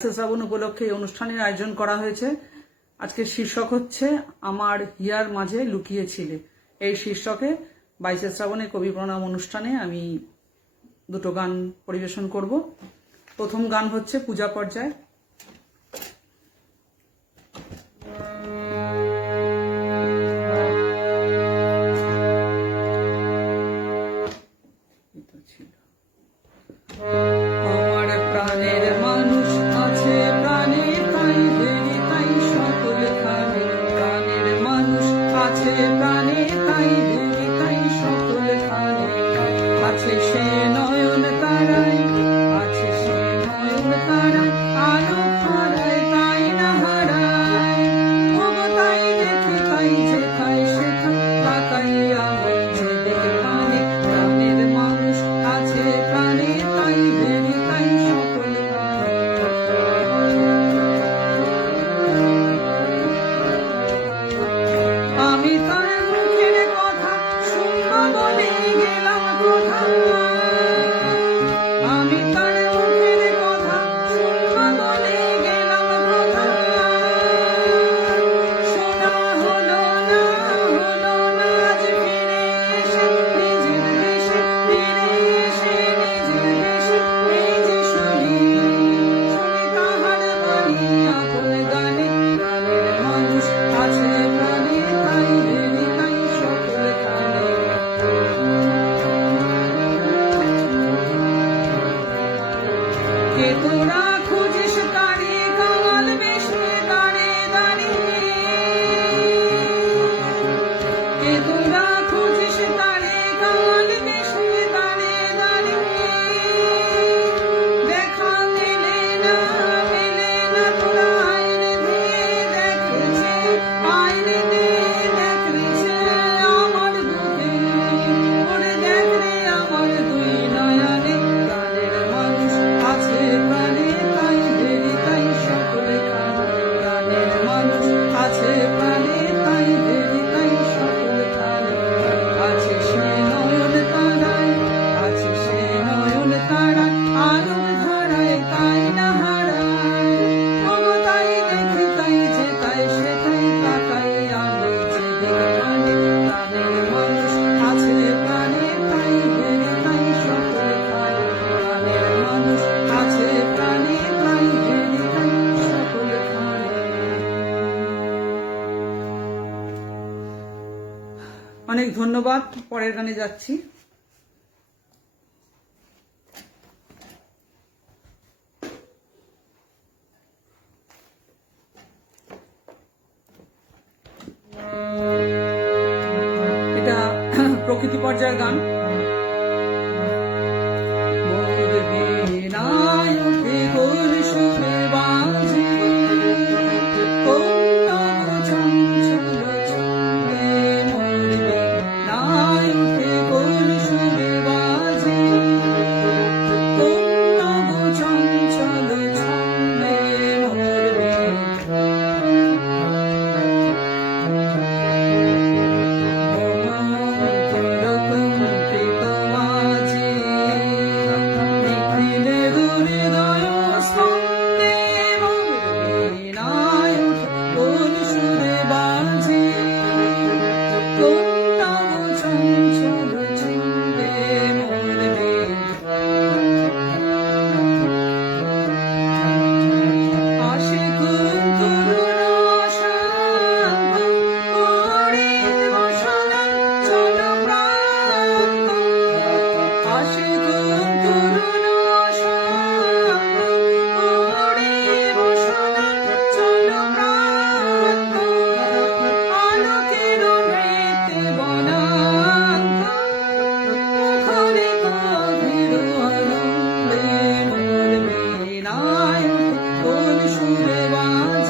শ্রাবণ উপলক্ষে এই অনুষ্ঠানের আয়োজন করা হয়েছে। আজকে শীর্ষক হচ্ছে আমার হিয়ার মাঝে লুকিয়ে ছিলে। এই শীর্ষকে 22 শ্রাবণে কবি প্রণাম অনুষ্ঠানে আমি দুটো গান পরিবেশন করব। প্রথম গান হচ্ছে পূজা পর্যায়। আমার প্রাণের মানুষ আছে প্রাণে তাই দেরি তাই সকল খানে, প্রাণের মানুষ আছে প্রাণে তাই দেরি তাই সকল খানে, আছে সে নয়ন তারায়, আছে সে নয়ন তারায়, আলো হারায় তাই না হারায়, ওগো তাই দেখে তাই যেথায় সেথায় তাকাই আমি যেদিকে প্রাণে, প্রাণের মানুষ আছে প্রাণে তাই দেরি তাই সকল খানে। আমি তার মুখের কথা শুনবো বলে গেলাম কথা, আমি তার মুখের কথা শুনবো বলে গেলাম কথা, শোনা হলো না আজ ফিরে এসে নিজের দেশে, ফিরে এসে নিজের দেশে এই যে শুনি তাহার বাণী আপন গানে, প্রাণের মানুষ আছে প্রাণে তাই দেরি তাই সকল খানে। কে তোরা খুঁজিস তারে কাঙাল বেশে দাঁড়ে দাঁড়িয়ে, কে তোরা খুঁজিস তারে কাঙাল বেশে দাঁড়ে দাঁড়িয়ে, দেখা মেলে না তোরা আইনে দিয়ে দেখেছে, আইনে দিয়ে দেখেছে আমার বুকে, ওরে দেখ রে আমার দুই নয়নে, প্রাণের মানুষ আছে প্রাণে তাই দেরি তাই সকল খানে, প্রাণের মানুষ আছে প্রাণে তাই দেরি তাই সকল খানে, আছে সে নয়ন তারায়, আছে সে নয়ন তারায়, আলোর ধারায় তাই না হারায়, ওগো তাই দেখি তাই যেথায় সেথায় তাকাই আমি যেদিকে প্রাণে, প্রাণের মানুষ আছে প্রাণে তাই দেরি তাই সকল খানে, প্রাণের মানুষ আছে প্রাণে তাই দেরি তাই সকল খানে। অনেক ধন্যবাদ। পরের গানে যাচ্ছি। এটা প্রকৃতি পর্যায়ের গান। মোর বীণায় উঠে গোল সুরে বাজে, কোন চঞ্চল ছন্দে মোর বীণায় উঠে গোল সুরে বাজে, কোন চঞ্চল ছন্দে মোর বীণা সুরে বাজে।